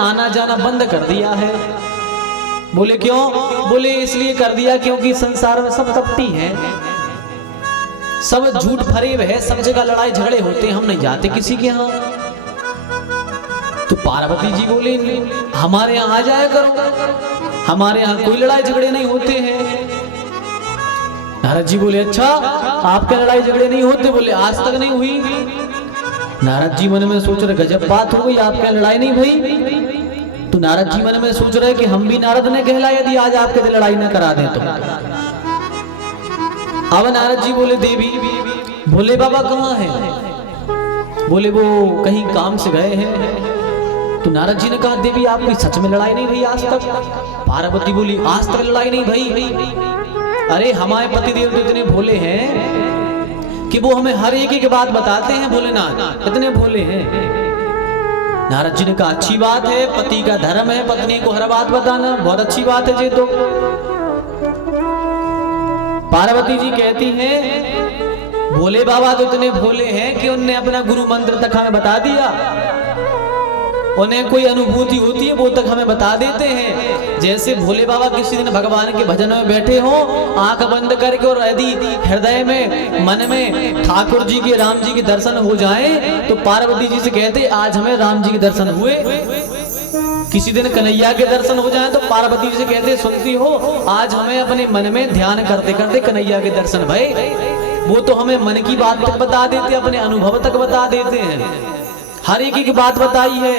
आना जाना बंद कर दिया है। बोले क्यों? बोले इसलिए कर दिया क्योंकि संसार में सब कपटी हैं, सब झूठ फरेब है, सब जगह लड़ाई झगड़े होते हैं, हम नहीं जाते किसी के यहाँ। तो पार्वती जी बोले हमारे यहाँ आ जाया करो, हमारे यहाँ कोई लड़ाई झगड़े नहीं होते हैं। नारद जी बोले अच्छा आपके लड़ाई झगड़े नहीं होते? बोले आज तक नहीं हुई। नारद जी मन में सोच रहे गजब बात हो गई, आपके लड़ाई नहीं भई। तो नारद जी मन में सोच रहे कि हम भी नारद ने कहला यदि आज आपके लड़ाई न करा दें तो। अब नारद जी बोले देवी भोले बाबा कहाँ हैं? बोले वो कहीं काम से गए हैं। तो नारद जी ने कहा देवी आपकी सच में लड़ाई नहीं भई आज तक? पार्वती बोली आज तक लड़ाई नहीं भई। अरे हमारे पतिदेव तो इतने भोले हैं कि वो हमें हर एक की बात बताते हैं, भोलेनाथ इतने भोले हैं। नारद जी ने कहा अच्छी बात है, पति का धर्म है पत्नी को हर बात बताना, बहुत अच्छी बात है जी। तो पार्वती जी कहती हैं भोले बाबा तो इतने भोले हैं कि उनने अपना गुरु मंत्र तक हमें बता दिया, उन्हें कोई अनुभूति होती है वो तक हमें बता देते हैं। जैसे भोले बाबा किसी दिन भगवान के भजन में बैठे हो आंख बंद करके और यदि हृदय में मन में ठाकुर जी के राम जी के दर्शन हो जाए तो पार्वती जी से कहते आज हमें राम जी के दर्शन हुए। किसी दिन कन्हैया के दर्शन हो जाए तो पार्वती जी से कहते सुनती हो आज हमें अपने मन में ध्यान करते करते कन्हैया के दर्शन भये। वो तो हमें मन की बात तक बता देते, अपने अनुभव तक बता देते हैं, हर एक की बात बताई है।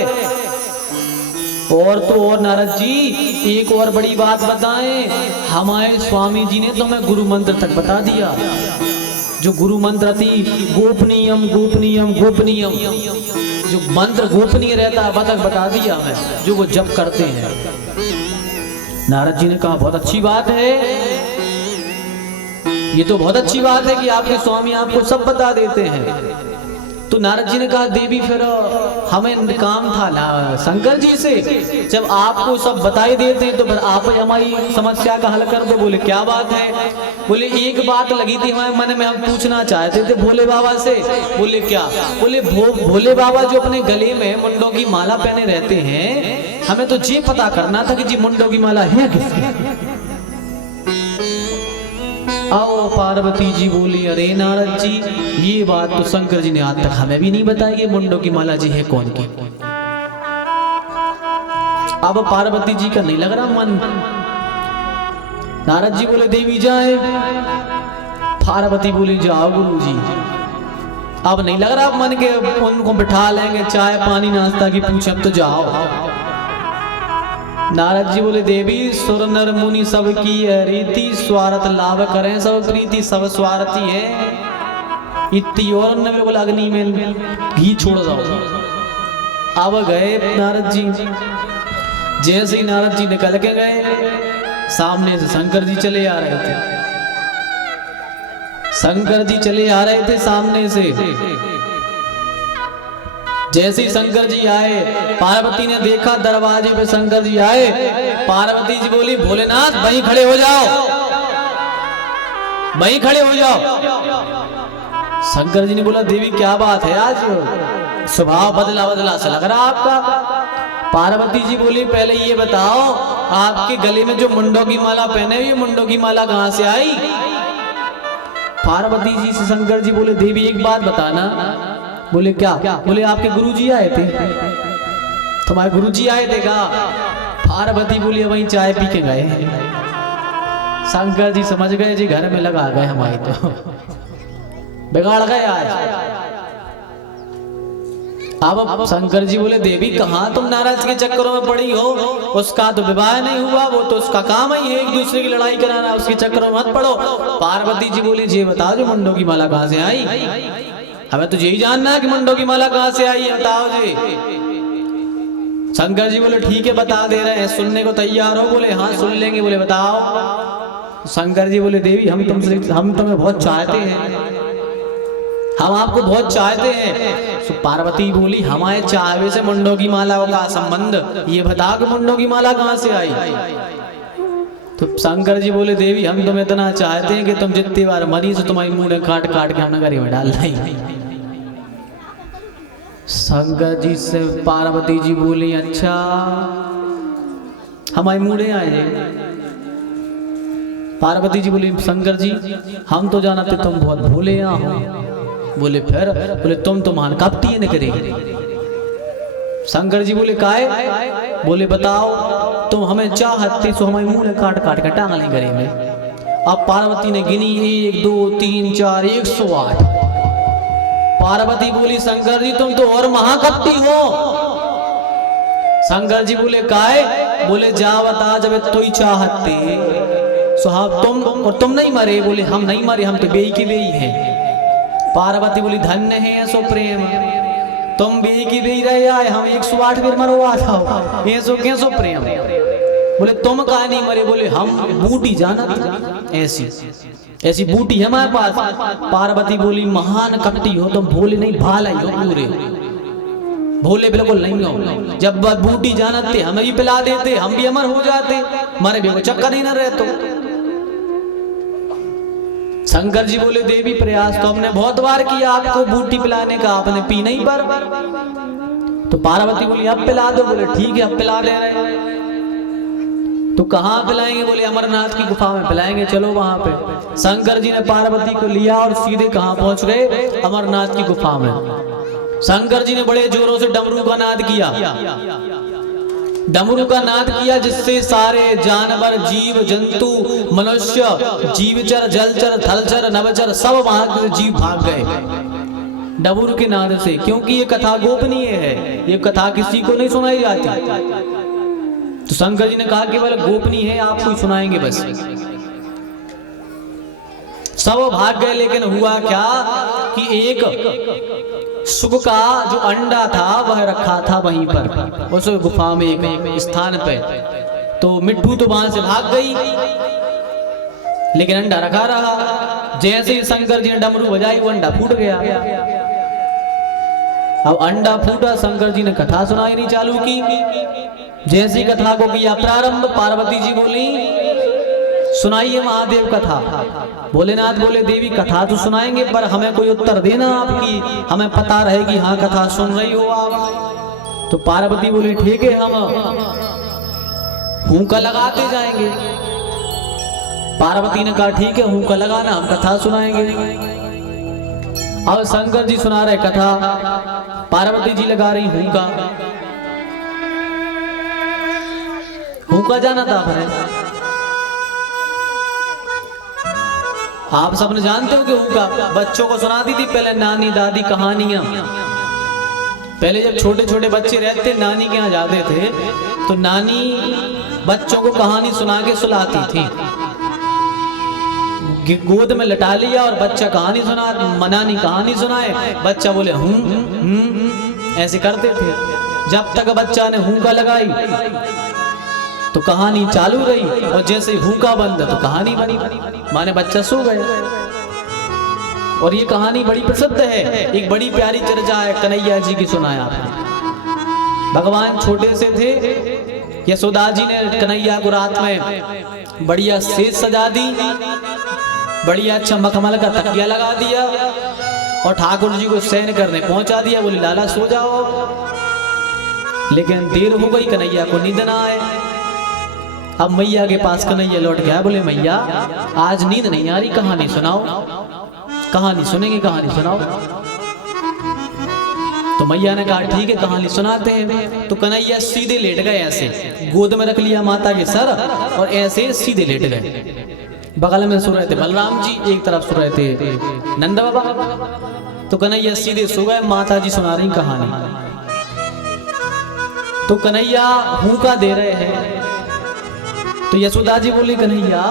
और तो और नारद जी एक और बड़ी बात बताएं, हमारे स्वामी जी ने तो हमें गुरु मंत्र तक बता दिया, जो गुरु मंत्र थी गोपनीयम गोपनीयम गोपनीयम, जो मंत्र गोपनीय रहता है वह तक बता दिया हमें, जो वो जप करते हैं। नारद जी ने कहा बहुत अच्छी बात है, ये तो बहुत अच्छी बात है कि आपके स्वामी आपको सब बता देते हैं। तो नारद जी ने कहा देवी फिर हमें काम था शंकर जी से, जब आपको सब बताई देते हैं तो फिर आप ही हमारी समस्या का हल कर दो। बोले क्या बात है? बोले एक बात लगी थी हमारे मन में, हम पूछना चाहते थे भोले बाबा से। बोले क्या? बोले भोले बाबा जो अपने गले में मुंडों की माला पहने रहते हैं, हमें तो ये पता करना था कि जी मुंडों की माला है किसकी। आओ पार्वती जी बोली अरे नारद जी ये बात तो शंकर जी ने आज तक हमें भी नहीं बताई कि मुंडों की माला जी है कौन की। अब पार्वती जी का नहीं लग रहा मन। नारद जी बोले देवी जाए, पार्वती बोली जाओ गुरु जी। अब नहीं लग रहा मन के, उनको बिठा लेंगे चाय पानी नाश्ता की पूछ, अब तो जाओ। नारद जी बोले देवी सुर नर मुनि सब की रीति, स्वार्थ लाभ करें सब प्रीति, सब स्वार्थी है। इतनी और ने बोला अग्नि में घी छोड़ दो। अब गए नारद जी, जैसे ही नारद जी निकल के गए सामने से शंकर जी चले आ रहे थे। शंकर जी चले आ रहे थे सामने से। जैसे ही शंकर जी आए पार्वती ने देखा दरवाजे पे शंकर जी आए, पार्वती जी बोली भोलेनाथ वहीं खड़े हो जाओ, वहीं खड़े हो जाओ। शंकर जी ने बोला देवी क्या बात है, आज स्वभाव बदला बदला सा लग रहा आपका। पार्वती जी बोली पहले ये बताओ आपके गले में जो मुंडों की माला पहने हुई, मुंडों की माला कहां से आई? पार्वती जी से शंकर जी बोले देवी एक बात बताना। बोले क्या? बोले आपके गुरुजी आए थे, तुम्हारे गुरुजी आए थे क्या? पार्वती बोली वहीं चाय पी के गए। शंकर जी समझ गए जी घर में लगा गए हमारी, तो बिगाड़ गए आज। अब शंकर जी बोले देवी कहाँ तुम नाराज के चक्करों में पड़ी हो, उसका तो विवाह नहीं हुआ, वो तो उसका काम ही है एक दूसरे की लड़ाई कराना, उसके चक्करों में मत पड़ो। पार्वती जी बोली जी बताओ जो मुंडों की माला कहाँ से आई, हमें तो यही जानना है कि मुंडों की माला कहाँ से आई है, बताओ जी। शंकर जी बोले ठीक है बता दे रहे हैं, सुनने को तैयार हो? बोले हाँ सुन लेंगे। बोले बताओ। शंकर जी बोले देवी हम तुम्हें बहुत चाहते हैं, हम आपको बहुत चाहते हैं। तो पार्वती बोली हमारे चाहवे से मुंडों की माला का संबंध, ये बता कि मुंडों की माला कहाँ से आई। तो शंकर जी बोले देवी हम तुम्हें इतना चाहते हैं कि तुम जितनी बार मरी तो तुम्हारी मुंह काट काट के हमने गरी में डाल दी। शंकर जी से पार्वती जी बोली, अच्छा हमारे मुड़े आए। पार्वती जी बोली, शंकर जी हम तो जानते तुम बहुत भोले यहाँ हो। बोले फिर? बोले तुम तो महान कपटी न करे। शंकर जी बोले काहे? बोले बताओ, तुम हमें चाहते सो हमारे मुंह काट काट के टांग ले गले में। अब पार्वती ने गिनी 1 2 3 4 108। पार्वती बोली, शंकर जी तुम तो और महाकपटी हो। शंकर जी बोले काहे? बोले जा बता, जब तो ही चाहते सो हाँ तुम और तुम नहीं मरे। बोले हम नहीं मरे, हम तो बेई के बेई हैं। पार्वती बोली, धन्य है सो प्रेम, तुम बेई की बेई रहे आए, हम 108 फिर मरवा जाओ, ऐसो कैसो प्रेम। बोले तुम काहे नहीं मरे? बोले हम बूटी जानत, ऐसी ऐसी बूटी है हमारे पास। पार्वती बोली, महान कपटी हो तुम, भोले नहीं भाला ही हो पूरे, भोले बिल्कुल नहीं हो। जब बूटी जानते हमें भी पिला देते, हम भी अमर हो जाते, मरे भी चक्कर ही न रहते। शंकर जी बोले, देवी प्रयास तो हमने बहुत बार किया आपको बूटी पिलाने का, आपने पी नहीं पर। तो पार्वती बोली, अब पिला दो। बोले ठीक है अब पिला दे रहे। तो कहाँ पिलाएंगे? बोले अमरनाथ की गुफा में पिलाएंगे, चलो वहां पे। शंकर जी ने पार्वती को लिया और सीधे कहाँ पहुंच गए? अमरनाथ की गुफा में। शंकर जी ने बड़े जोरों से डमरू का नाद किया। डमरू का नाद किया जिससे सारे जानवर, जीव जंतु, मनुष्य, जीवचर, जलचर, थलचर, नवचर सब वहां से जीव भाग गए डमरू के नाद से। क्योंकि ये कथा गोपनीय है, ये कथा किसी को नहीं सुनाई जाती। तो शंकर जी ने कहा कि केवल गोपनीय है, आपको ही सुनाएंगे बस। सब भाग गए, लेकिन हुआ क्या कि एक सुग का जो अंडा था वह रखा था वहीं पर उस गुफा में एक स्थान पे। तो मिट्ठू तो वहां से भाग गई, लेकिन अंडा रखा रहा। जैसे ही शंकर जी ने डमरू बजाई वो अंडा फूट गया। अब अंडा फूटा, शंकर जी ने कथा सुनाई नहीं चालू की। जैसी कथा को किया प्रारंभ, पार्वती जी बोली, सुनाइए महादेव कथा। भोलेनाथ बोले, देवी कथा तो सुनाएंगे पर हमें कोई उत्तर देना आपकी, हमें पता रहेगी हाँ कथा सुन रही हो आप। तो पार्वती बोली, ठीक है हम हुक्का लगाते जाएंगे। पार्वती ने कहा ठीक है हुक्का लगाना, हम कथा सुनाएंगे। अब शंकर जी सुना रहे कथा, पार्वती जी लगा रही हुक्का। हुक्का जाना था अपने, आप सबने जानते हो कि हुक्का बच्चों को सुनाती थी पहले नानी दादी कहानियां। पहले जब छोटे छोटे बच्चे रहते नानी के यहाँ जाते थे तो नानी बच्चों को कहानी सुना के सुलाती थी। गोद में लटा लिया और बच्चा कहानी सुना, नानी कहानी सुनाए, बच्चा बोले ऐसे करते थे। जब तक बच्चा ने हुक्का लगाई तो कहानी चालू रही, और जैसे ही हुक्का बंद तो कहानी बनी, माने बच्चा सो गया। और ये कहानी बड़ी प्रसिद्ध है, एक बड़ी प्यारी चर्चा है कन्हैया जी की, सुनाया आपने। भगवान छोटे से थे, यशोदा जी ने कन्हैया को रात में बढ़िया सेज सजा दी, बढ़िया अच्छा मखमल का तकिया लगा दिया और ठाकुर जी को शयन करने पहुंचा दिया। बोले लाला सो जाओ, लेकिन देर हो गई, कन्हैया को नींद ना आए। अब मैया के पास कन्हैया लौट गया, बोले मैया आज नींद नहीं आ रही, कहानी सुनाओ। कहानी सुनेंगे, कहानी सुनाओ। तो मैया ने कहा ठीक है कहानी सुनाते हैं। तो कन्हैया सीधे लेट गए, ऐसे गोद में रख लिया माता के सर और ऐसे सीधे लेट गए। बगल में सो रहे थे बलराम जी, एक तरफ सो रहे थे नंद बाबा। तो कन्हैया सीधे सो गए, माता जी सुना रही कहानी। तो कन्हैया हुक्का दे रहे हैं। तो यशोदा जी बोली, कन्हैया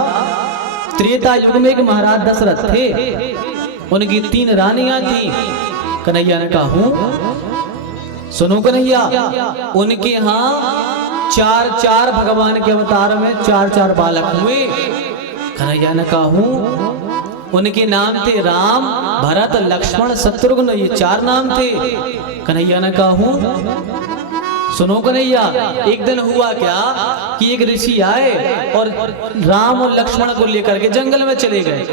त्रेता युग में एक महाराज दशरथ थे, उनकी 3 रानियां थी। कन्हैया ने कहा हूं, सुनो कन्हैया, उनके यहाँ 4 भगवान के अवतार में 4 बालक हुए। कन्हैया ने कहा हूं, उनके नाम थे राम, भरत, लक्ष्मण, शत्रुघ्न, ये 4 नाम थे। कन्हैया ने कहा हूं, सुनो कन्हैया, एक दिन हुआ क्या कि एक ऋषि आए और राम और लक्ष्मण को लेकर के जंगल में चले गए।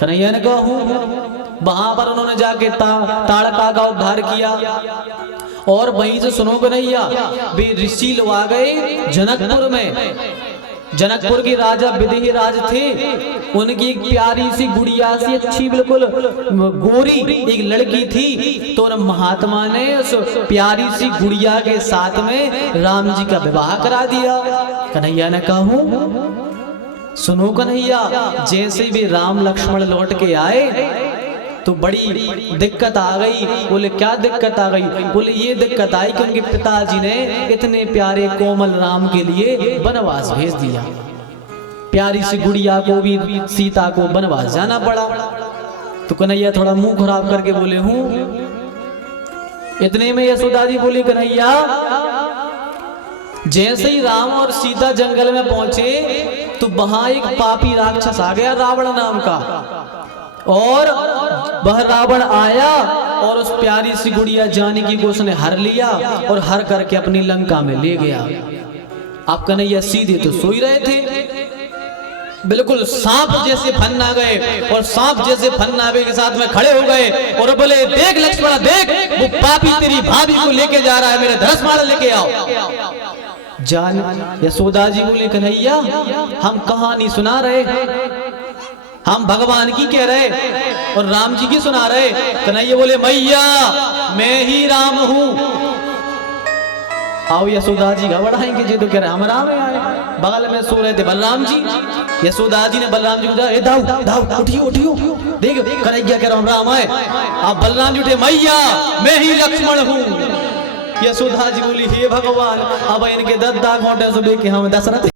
कन्हैया ने कहा हूं, वहां पर उन्होंने जाके ताड़का का उद्धार किया। और वहीं से सुनो कन्हैया, वे ऋषि लोग आ गए जनकपुर में। जनकपुर के राजा विदेही राज थे, उनकी एक प्यारी सी गुड़िया सी अच्छी बिल्कुल गोरी एक लड़की थी। तो महात्मा ने उस प्यारी सी गुड़िया के साथ में राम जी का विवाह करा दिया। कन्हैया ने कहा सुनो कन्हैया, जैसे भी राम लक्ष्मण लौट के आए तो बड़ी दिक्कत आ गई। बोले क्या दिक्कत आ गई? बोले ये दिक्कत आई कि उनके पिताजी ने इतने प्यारे कोमल राम के लिए वनवास भेज दिया। प्यारी सी गुड़िया को भी, सीता को वनवास जाना पड़ा। तो कन्हैया थोड़ा मुंह खराब करके बोले हूं। इतने में यशोदा जी बोली कन्हैया, जैसे ही राम और सीता जंगल में पहुंचे तो वहां एक पापी राक्षस आ गया रावण नाम का। और वह रावण आया और उस प्यारी सी गुड़िया जानकी को उसने हर लिया और हर करके अपनी लंका में ले गया। आप कन्हैया सीधे तो सो ही रहे थे, बिल्कुल सांप जैसे फन्ना गए और सांप जैसे फन्नावे के साथ में खड़े हो गए और बोले देख लक्ष्मण देख, वो पापी तेरी भाभी को लेके जा रहा है, मेरे धनुष लेके आओ। जान यशोदा जी बोले कन्हैया, हम कहानी सुना रहे हैं, हम भगवान की कह रहे और राम जी की सुना रहे। कन्हैया बोले मैया मैं ही राम हूं। आओ यशोदा जी घबराएंगे जी, तो कह रहे हम राम आए। बगल में सो रहे थे बलराम जी। यशोदा जी ने बलराम जी को कहा दाऊ दाऊ उठियो उठियो, देख कन्हैया कह रहा हूं राम आए। आप बलराम जी उठे, मैया मैं ही लक्ष्मण हूं। यशोदा जी बोली हे भगवान, अब इनके दद्दा घोटे सुबह के हम दशरथ